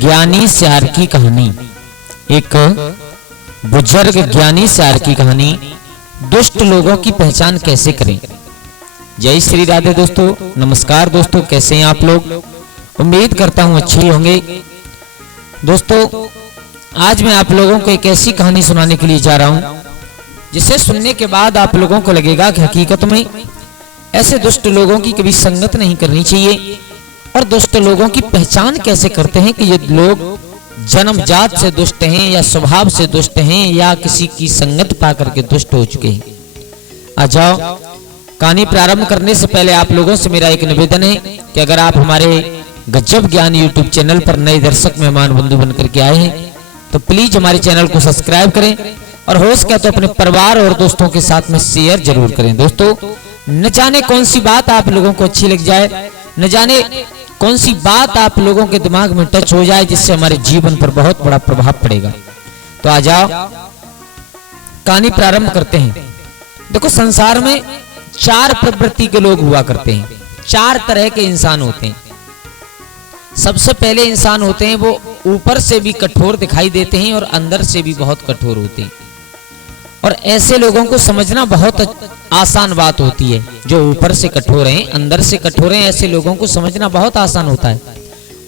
ज्ञानी सियार की कहानी। एक बुजुर्ग ज्ञानी सियार की कहानी। दुष्ट लोगों की पहचान कैसे करें। जय श्री राधे दोस्तों, नमस्कार दोस्तों, कैसे हैं आप लोग। उम्मीद करता हूं अच्छे होंगे। दोस्तों आज मैं आप लोगों को एक ऐसी कहानी सुनाने के लिए जा रहा हूं जिसे सुनने के बाद आप लोगों को लगेगा कि हकीकत में ऐसे दुष्ट लोगों की कभी संगत नहीं करनी चाहिए। और दुष्ट लोगों की पहचान कैसे करते हैं कि ये लोग जन्मजात से दुष्ट हैं या स्वभाव से दुष्ट हैं या किसी की संगत पाकर के दुष्ट हो चुके हैं। आ जाओ, कहानी प्रारंभ करने से पहले आप लोगों से मेरा एक निवेदन है कि अगर आप हमारे गजब ज्ञान यूट्यूब चैनल पर नए दर्शक मेहमान बंधु बनकर के आए हैं तो प्लीज हमारे चैनल को सब्सक्राइब करें और हो सके तो अपने परिवार और दोस्तों के साथ में शेयर जरूर करें। दोस्तों न जाने कौन सी बात आप लोगों को अच्छी लग जाए, न जाने कौन सी बात आप लोगों के दिमाग में टच हो जाए जिससे हमारे जीवन पर बहुत बड़ा प्रभाव पड़ेगा। तो आ जाओ कहानी प्रारंभ करते हैं। देखो संसार में चार प्रवृत्ति के लोग हुआ करते हैं, चार तरह के इंसान होते हैं। सबसे पहले इंसान होते हैं वो ऊपर से भी कठोर दिखाई देते हैं और अंदर से भी बहुत कठोर होते हैं। और ऐसे लोगों को समझना बहुत आसान बात होती है। जो ऊपर से कठोर हैं, अंदर से कठोर हैं, ऐसे लोगों को समझना बहुत आसान होता है।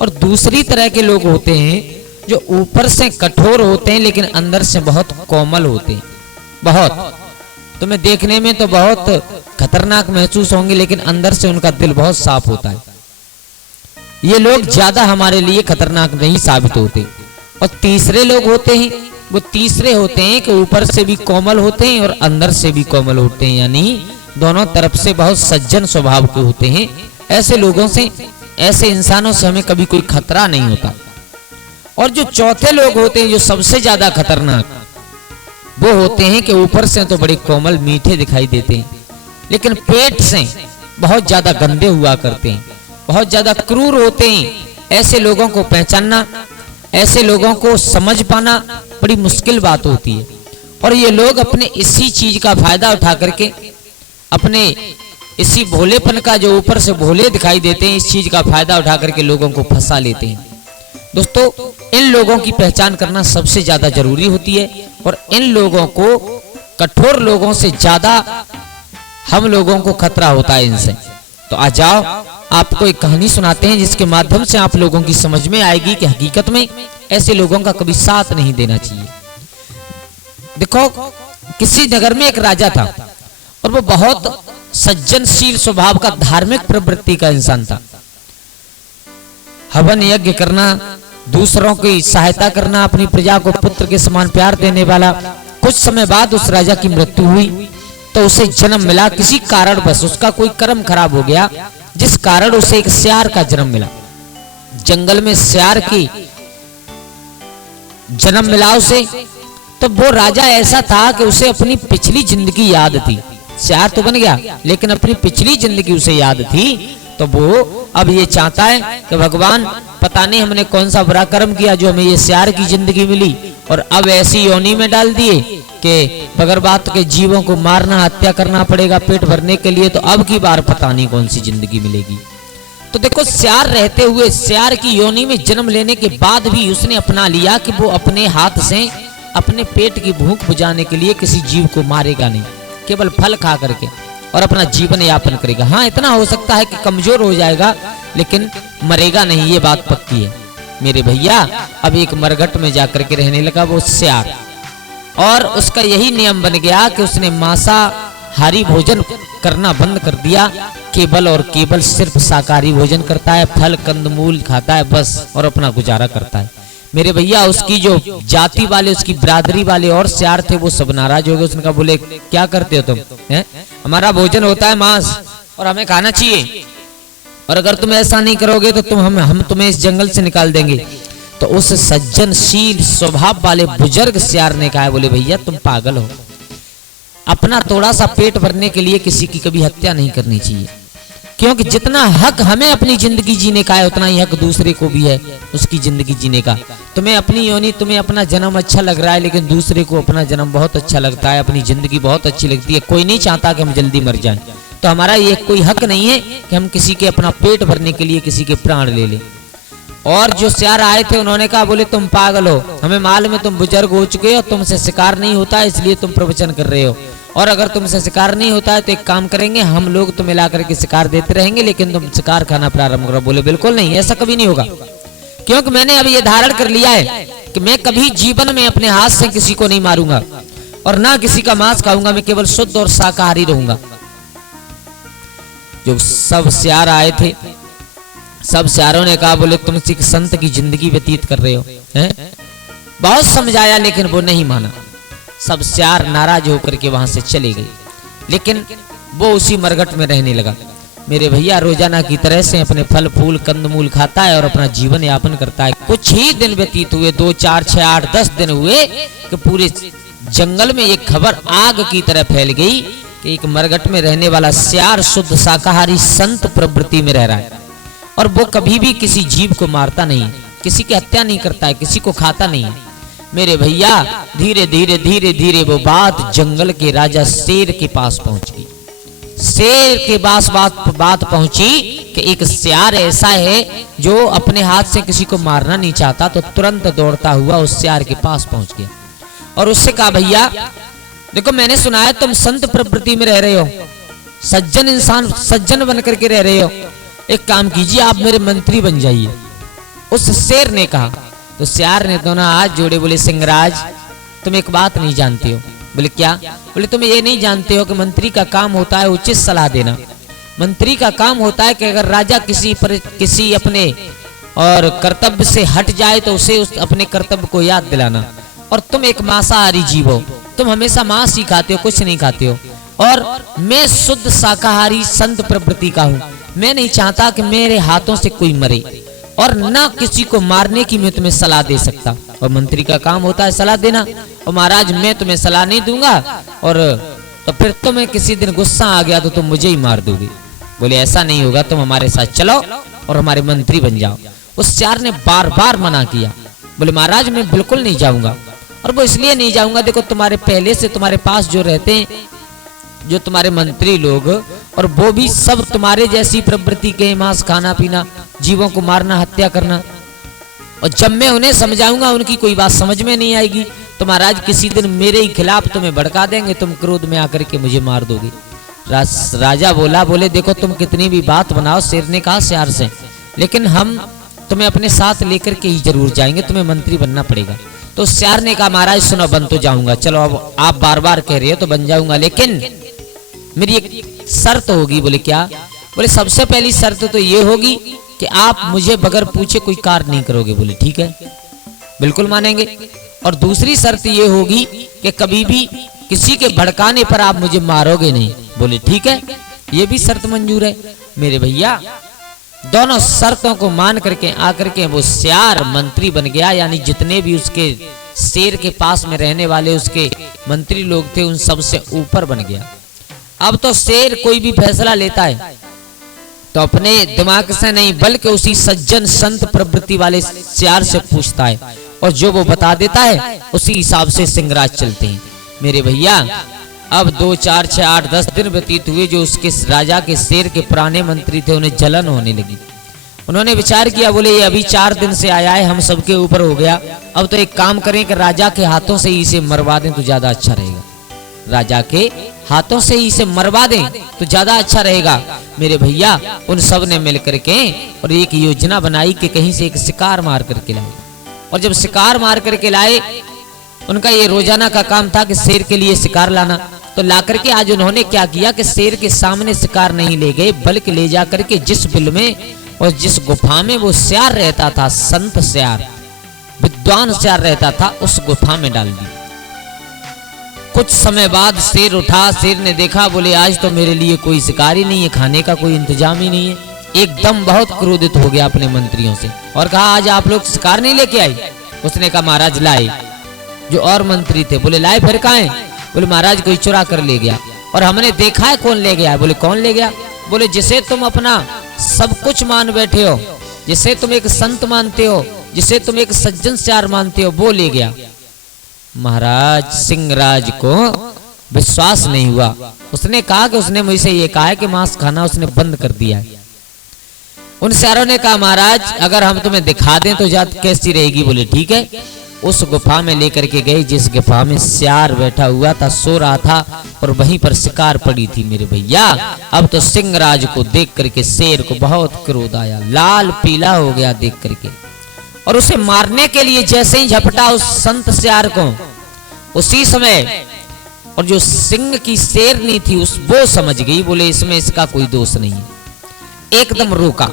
और दूसरी तरह के लोग होते हैं जो ऊपर से कठोर होते हैं लेकिन अंदर से बहुत कोमल होते हैं। बहुत तुम्हें देखने में तो बहुत खतरनाक महसूस होंगे लेकिन अंदर से उनका दिल बहुत साफ होता है। ये लोग ज्यादा हमारे लिए खतरनाक नहीं साबित होते। और तीसरे लोग होते हैं वो तीसरे होते हैं कि ऊपर से भी कोमल होते हैं और अंदर से भी कोमल होते हैं, यानी दोनों तरफ से बहुत सज्जन स्वभाव के होते हैं। ऐसे लोगों से, ऐसे इंसानों से हमें कभी कोई खतरा नहीं होता। और जो चौथे लोग होते हैं जो सबसे ज्यादा खतरनाक वो होते हैं कि ऊपर से तो बड़े कोमल मीठे दिखाई देते हैं लेकिन पेट से बहुत ज्यादा गंदे हुआ करते हैं, बहुत ज्यादा क्रूर होते हैं। ऐसे लोगों को पहचानना, ऐसे लोगों को समझ पाना बड़ी मुश्किल बात होती है। और ये लोग अपने इसी चीज का फायदा उठा करके, अपने इसी भोलेपन का, जो ऊपर से भोले दिखाई देते हैं, इस चीज का फायदा उठा करके लोगों को फंसा लेते हैं। दोस्तों इन लोगों की पहचान करना सबसे ज्यादा जरूरी होती है। और इन लोगों को, कठोर लोगों से ज्यादा हम लोगों को खतरा होता है इनसे। तो आ जाओ आपको एक कहानी सुनाते हैं जिसके माध्यम से आप लोगों की समझ में आएगी कि हकीकत में ऐसे लोगों का कभी साथ नहीं देना चाहिए। देखो किसी नगर में एक राजा था और वो बहुत सज्जनशील स्वभाव का, धार्मिक प्रवृत्ति का इंसान था। हवन यज्ञ करना, दूसरों की सहायता करना, अपनी प्रजा को पुत्र के समान प्यार देने वाला। कुछ समय बाद उस राजा की मृत्यु हुई तो उसे जन्म मिला। किसी कारण बस उसका कोई कर्म खराब हो गया जिस कारण उसे एक सियार का जन्म मिला। जंगल में सियार की जन्म मिला उसे। तो वो राजा ऐसा था कि उसे अपनी पिछली जिंदगी याद थी। सियार तो बन गया लेकिन अपनी पिछली जिंदगी उसे याद थी। तो वो अब ये चाहता है कि भगवान पता नहीं हमने कौन सा बुरा कर्म किया जो हमें ये सियार की जिंदगी मिली और अब ऐसी योनि में डाल दिए कि बगैर बात के जीवों को मारना, हत्या करना पड़ेगा पेट भरने के लिए। तो अब की बार पता नहीं कौन सी जिंदगी मिलेगी। तो देखो सियार रहते हुए, सियार की योनि में जन्म लेने के बाद भी उसने अपना लिया कि वो अपने हाथ से अपने पेट की भूख बुझाने के लिए किसी जीव को मारेगा नहीं, केवल फल खा करके और अपना जीवन यापन करेगा। हाँ इतना हो सकता है कि कमजोर हो जाएगा लेकिन मरेगा नहीं, ये बात पक्की है मेरे भैया। अब एक मरघट में जाकर के रहने लगा वो सियार। और उसका यही नियम बन गया कि उसने मांसाहारी भोजन करना बंद कर दिया, केवल और केवल सिर्फ शाकाहारी भोजन करता है, फल कंदमूल खाता है बस और अपना गुजारा करता है। मेरे भैया उसकी जो जाति वाले, उसकी बिरादरी वाले और सियार थे वो सब नाराज हो गए। उसने कहा बोले क्या करते हो तुम, हैं? हमारा भोजन होता है मांस और हमें खाना चाहिए और अगर तुम ऐसा नहीं करोगे तो हम तुम्हें इस जंगल से निकाल देंगे। तो उस सज्जनशील स्वभाव वाले बुजुर्ग सियार ने कहा बोले भैया तुम पागल हो, अपना थोड़ा सा पेट भरने के लिए किसी की कभी हत्या नहीं करनी चाहिए। क्योंकि जितना हक हमें अपनी जिंदगी जीने का है उतना ही हक दूसरे को भी है उसकी जिंदगी जीने का। तुम्हें अपनी योनि, तुम्हें अपना जन्म अच्छा लग रहा है लेकिन दूसरे को अपना जन्म बहुत अच्छा लगता है, अपनी जिंदगी बहुत अच्छी लगती है। कोई नहीं चाहता कि हम जल्दी मर जाएं। तो हमारा ये कोई हक नहीं है कि हम किसी के अपना पेट भरने के लिए किसी के प्राण ले लें। और जो सियार आए थे उन्होंने कहा, बोले तुम पागल हो, हमें मालूम है तुम बुजुर्ग हो चुके हो, तुमसे शिकार नहीं होता है इसलिए तुम प्रवचन कर रहे हो, और अगर तुमसे शिकार नहीं होता है तो एक काम करेंगे, हम लोग तुम्हें ला करके शिकार देते रहेंगे, लेकिन तुम शिकार खाना प्रारंभ करो। बोले बिल्कुल नहीं, ऐसा कभी नहीं होगा, क्योंकि मैंने अब ये धारण कर लिया है कि मैं कभी जीवन में अपने हाथ से किसी को नहीं मारूंगा और ना किसी का मांस खाऊंगा, मैं केवल शुद्ध और शाकाहारी रहूंगा। जो सब सियार आए थे, सब सियारों ने कहा, बोले तुम सिख संत की जिंदगी व्यतीत कर रहे हो, हैं? बहुत समझाया लेकिन वो नहीं माना। सब सियार नाराज होकर के वहां से चले गए, लेकिन वो उसी मरघट में रहने लगा। मेरे भैया रोजाना की तरह से अपने फल फूल कंदमूल खाता है और अपना जीवन यापन करता है। कुछ ही दिन व्यतीत हुए, 2 4 6 8 10 दिन हुए कि पूरे जंगल में एक खबर आग की तरह फैल गई कि एक मरघट में रहने वाला सियार शुद्ध शाकाहारी संत प्रवृत्ति में रह रहा है और वो कभी भी किसी जीव को मारता नहीं, किसी की हत्या नहीं करता है, किसी को खाता नहीं है। मेरे भैया धीरे धीरे धीरे धीरे वो बात जंगल के राजा शेर के पास पहुंच गई। शेर के पास बात पहुंची कि एक सियार ऐसा है जो अपने हाथ से किसी को मारना नहीं चाहता, तो तुरंत दौड़ता हुआ उस सियार के पास पहुंच गया और उससे कहा, भैया देखो मैंने सुना है तुम संत प्रवृत्ति में रह रहे हो, सज्जन इंसान, सज्जन बन करके रह रहे हो, एक काम कीजिए आप मेरे मंत्री बन जाइए। उस शेर ने कहा, तो सियार ने दोनों हाथ जोड़े, बोले सिंहराज तुम एक बात नहीं जानते हो। बोले क्या? बोले तुम ये नहीं जानते हो कि मंत्री का काम होता है उचित सलाह देना। मंत्री का काम होता है कि अगर राजा किसी अपने और कर्तव्य से हट जाए तो उसे उस अपने कर्तव्य को याद दिलाना। और तुम एक मांसाहारी जीव हो, तुम हमेशा मांस ही खाते हो, कुछ नहीं खाते हो, और मैं शुद्ध शाकाहारी संत प्रवृत्ति का हूँ। मैं नहीं चाहता कि मेरे हाथों से कोई मरे और ना किसी को मारने की मैं तुम्हें सलाह दे सकता, और मंत्री का काम होता है सलाह देना। और महाराज मैं तुम्हें सलाह नहीं दूंगा और तो फिर तुम्हें किसी दिन गुस्सा आ गया तो तुम मुझे ही मार दोगे। बोले ऐसा नहीं होगा, तुम हमारे साथ चलो और हमारे मंत्री बन जाओ। उस सियार ने बार बार मना किया, बोले महाराज मैं बिल्कुल नहीं जाऊंगा, और वो इसलिए नहीं जाऊंगा, देखो तुम्हारे पहले से तुम्हारे पास जो रहते हैं, जो तुम्हारे मंत्री लोग, और वो भी सब तुम्हारे जैसी प्रवृत्ति के, मांस खाना पीना, जीवों को मारना, हत्या करना, और जब मैं उन्हें समझाऊंगा उनकी कोई बात समझ में नहीं आएगी, तो महाराज किसी दिन मेरे ही खिलाफ तुम्हें भड़का देंगे, तुम क्रोध में आकर के मुझे मार दोगे। राजा बोले देखो तुम कितनी भी बात बनाओ, शेर ने कहा सियार से, लेकिन हम तुम्हें अपने साथ लेकर के ही जरूर जाएंगे, तुम्हें मंत्री बनना पड़ेगा। तो सियार ने कहा महाराज सुनो, बन तो जाऊंगा, चलो अब आप बार बार कह रहे हो तो बन जाऊंगा, लेकिन मेरी एक शर्त होगी। बोले क्या? बोले सबसे पहली शर्त तो ये होगी कि आप मुझे बगैर पूछे कोई कार्य नहीं करोगे। बोले ठीक है, बिल्कुल मानेंगे। और दूसरी शर्त ये होगी कि कभी भी किसी के भड़काने पर आप मुझे मारोगे नहीं। बोले ठीक है, ये भी शर्त मंजूर है। मेरे भैया दोनों शर्तों को मान करके आकर के वो सियार मंत्री बन गया, यानी जितने भी उसके शेर के पास में रहने वाले उसके मंत्री लोग थे उन सब से ऊपर बन गया। अब तो शेर कोई भी फैसला लेता है तो अपने दिमाग से नहीं बल्कि उसी सज्जन संत प्रवृत्ति वाले सियार से पूछता है, और जो वो बता देता है उसी हिसाब से सिंहराज चलते हैं। मेरे भैया अब 2 4 6 8 10 दिन व्यतीत हुए। जो उसके राजा के शेर के पुराने मंत्री थे उन्हें जलन होने लगी। उन्होंने विचार किया, बोले ये अभी 4 दिन से आया है, हम सबके ऊपर हो गया, अब तो एक काम करें कि राजा के हाथों से ही इसे मरवा दें तो ज्यादा अच्छा रहेगा। राजा के हाथों से ही इसे मरवा दें तो ज्यादा अच्छा रहेगा। मेरे भैया उन सब ने मिल करके और एक योजना बनाई कि कहीं से एक शिकार मार करके लाए, और जब शिकार मार करके लाए, उनका ये रोजाना का काम था कि शेर के लिए शिकार लाना, तो ला करके आज उन्होंने क्या किया कि शेर के सामने शिकार नहीं ले गए, बल्कि ले जा करके जिस बिल में और जिस गुफा में वो सियार रहता था, संत सियार, विद्वान सियार रहता था, उस गुफा में डाल दी। कुछ समय बाद शेर उठा, शेर ने देखा, बोले आज तो मेरे लिए कोई शिकार ही नहीं है, खाने का कोई इंतजाम ही नहीं है। एकदम बहुत क्रोधित हो गया अपने मंत्रियों से और कहा आज आप लोग शिकार नहीं लेके आए? उसने कहा महाराज लाए। जो और मंत्री थे बोले लाए, फिर कहाँ है? बोले महाराज कोई चुरा कर ले गया, और हमने देखा है कौन ले गया। बोले कौन ले गया? बोले जिसे तुम अपना सब कुछ मान बैठे हो, जिसे तुम एक संत मानते हो, जिसे तुम एक सज्जन सियार मानते हो, वो ले गया। महाराज सिंहराज को विश्वास नहीं हुआ। उसने कहा कि उसने मुझसे ये कहा है कि मांस खाना उसने बंद कर दिया है। उन सियारों ने कहा महाराज अगर हम तुम्हें दिखा दें तो जात कैसी रहेगी? बोले ठीक है। उस गुफा में लेकर के गए जिस गुफा में सियार बैठा हुआ था, सो रहा था और वहीं पर शिकार पड़ी थी। मेरे भैया अब तो सिंहराज को देख करके शेर को बहुत क्रोध आया, लाल पीला हो गया देख करके, और उसे मारने के लिए जैसे ही झपटा उस संत सियार को, उसी समय और जो सिंह की शेरनी थी उस वो समझ गई, बोले इसमें इसका कोई दोष नहीं है। एकदम रोका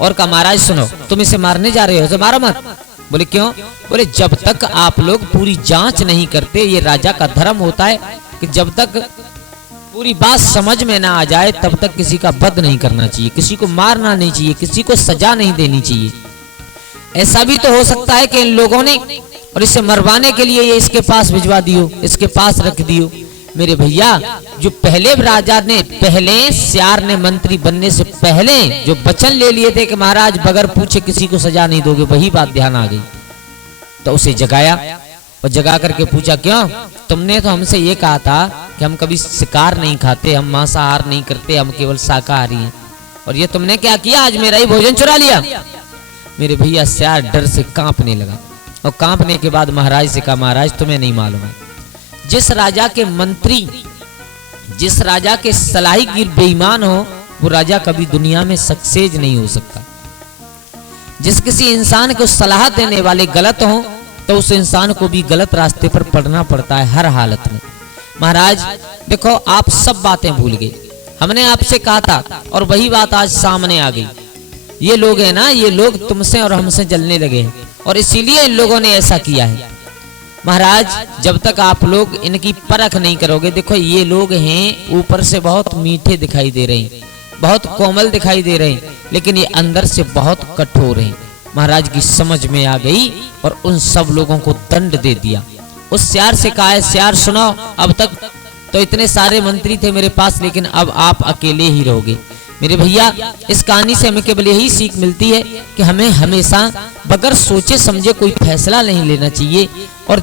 और कहा महाराज सुनो, तुम इसे मारने जा रहे हो, इसे मारो मत। बोले क्यों? बोले जब तक आप लोग पूरी जांच नहीं करते, ये राजा का धर्म होता है कि जब तक पूरी बात समझ में ना आ जाए तब तक किसी का वध नहीं करना चाहिए, किसी को मारना नहीं चाहिए, किसी को सजा नहीं देनी चाहिए। ऐसा भी तो हो सकता है कि इन लोगों ने और इसे मरवाने के लिए ये इसके पास भिजवा दियो, इसके पास रख दियो। मेरे भैया जो पहले राजा ने, पहले सियार ने मंत्री बनने से पहले जो वचन ले लिए थे कि महाराज बगैर पूछे किसी को सजा नहीं दोगे, वही बात ध्यान आ गई। तो उसे जगाया और जगा करके पूछा क्यों? तुमने तो हमसे ये कहा था कि हम कभी शिकार नहीं खाते, हम मांसाहार नहीं करते, हम केवल शाकाहारी हैं, और ये तुमने क्या किया? आज मेरा ही भोजन चुरा लिया। मेरे भैया सियार डर से कांपने लगा और कांपने के बाद महाराज से कहा महाराज तुम्हें नहीं मालूम है, जिस राजा के मंत्री, जिस राजा के सलाहीगिर बेईमान हो वो राजा कभी दुनिया में सक्सेस नहीं हो सकता। जिस किसी इंसान को सलाह देने वाले गलत हो तो उस इंसान को भी गलत रास्ते पर पड़ना पड़ता है हर हालत में। महाराज देखो आप सब बातें भूल गए, हमने आपसे कहा था और वही बात आज सामने आ गई। ये लोग हैं ना, ये लोग तुमसे और हमसे जलने लगे हैं और इसीलिए इन लोगों ने ऐसा किया है। महाराज जब तक आप लोग इनकी परख नहीं करोगे, देखो ये लोग हैं ऊपर से बहुत मीठे दिखाई दे रहे हैं, बहुत कोमल दिखाई दे रहे हैं, लेकिन ये अंदर से बहुत कठोर हैं। महाराज की समझ में आ गई और उन सब लोगों को दंड दे दिया। उस सियार से कहा है सियार सुनो, अब तक तो इतने सारे मंत्री थे मेरे पास, लेकिन अब आप अकेले ही रहोगे। मेरे भैया इस कहानी से हमें केवल यही सीख मिलती है कि हमें हमेशा बगैर सोचे समझे कोई फैसला नहीं लेना चाहिए, और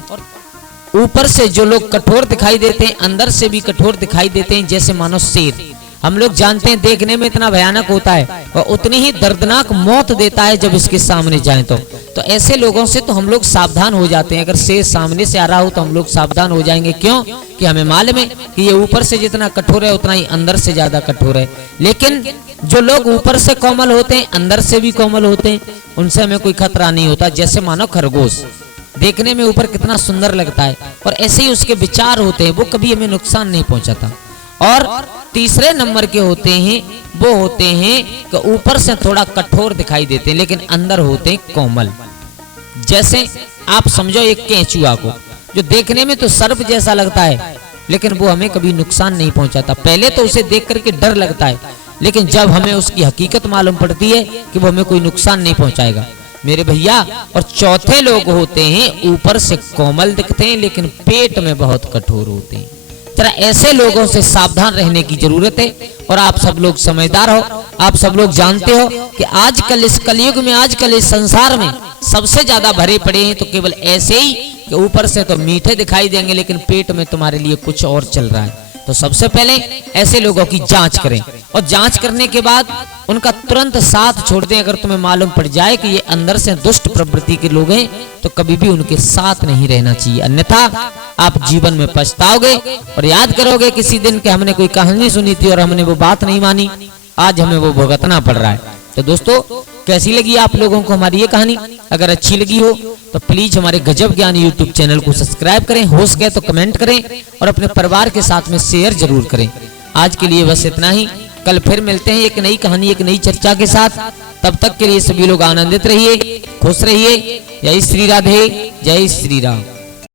ऊपर से जो लोग कठोर दिखाई देते हैं अंदर से भी कठोर दिखाई देते हैं, जैसे मानो शेर। हम लोग जानते हैं देखने में इतना भयानक होता है और उतनी ही दर्दनाक मौत देता है जब इसके सामने जाएं तो ऐसे लोगों से तो हम लोग सावधान हो जाते हैं। अगर शेर सामने से आ रहा हो तो हम लोग सावधान हो जाएंगे। क्यों? कि हमें मालूम है कि ये ऊपर से जितना कठोर है उतना ही अंदर से ज्यादा कठोर है। लेकिन जो लोग ऊपर से कोमल होते हैं अंदर से भी कोमल होते हैं, उनसे हमें कोई खतरा नहीं होता। जैसे मानो खरगोश देखने में ऊपर कितना सुंदर लगता है और ऐसे ही उसके विचार होते हैं, वो कभी हमें नुकसान नहीं पहुंचाता। और तीसरे नंबर के होते हैं वो होते हैं कि ऊपर से थोड़ा कठोर दिखाई देते हैं लेकिन अंदर होते हैं कोमल। जैसे आप समझो एक केंचुआ को, जो देखने में तो सर्प जैसा लगता है लेकिन वो हमें कभी नुकसान नहीं पहुंचाता। पहले तो उसे देख करके डर लगता है, लेकिन जब हमें उसकी हकीकत मालूम पड़ती है कि वो हमें कोई नुकसान नहीं पहुंचाएगा मेरे भैया। और चौथे लोग होते हैं ऊपर से कोमल दिखते हैं लेकिन पेट में बहुत कठोर होते हैं। जरा ऐसे लोगों से सावधान रहने की जरूरत है। और आप सब लोग समझदार हो, आप सब लोग जानते हो कि आजकल इस कलयुग में, आजकल इस संसार में सबसे ज्यादा भरे पड़े हैं तो केवल ऐसे ही कि ऊपर से तो मीठे दिखाई देंगे लेकिन पेट में तुम्हारे लिए कुछ और चल रहा है। तो सबसे पहले ऐसे लोगों की जांच करें और जांच करने के बाद उनका तुरंत साथ छोड़ दें। अगर तुम्हें मालूम पड़ जाए कि ये अंदर से दुष्ट प्रवृत्ति के लोग हैं तो कभी भी उनके साथ नहीं रहना चाहिए, अन्यथा आप जीवन में पछताओगे और याद करोगे किसी दिन कि हमने कोई कहानी सुनी थी और हमने वो बात नहीं मानी, आज हमें वो भुगतना पड़ रहा है। तो दोस्तों कैसी लगी आप लोगों को हमारी ये कहानी? अगर अच्छी लगी हो तो प्लीज हमारे गजब ज्ञान यूट्यूब चैनल को सब्सक्राइब करें, हो सके तो कमेंट करें और अपने परिवार के साथ में शेयर जरूर करें। आज के लिए बस इतना ही, कल फिर मिलते हैं एक नई कहानी, एक नई चर्चा के साथ। तब तक के लिए सभी लोग आनंदित रहिए, खुश रहिए। जय श्री राधे, जय श्री राम।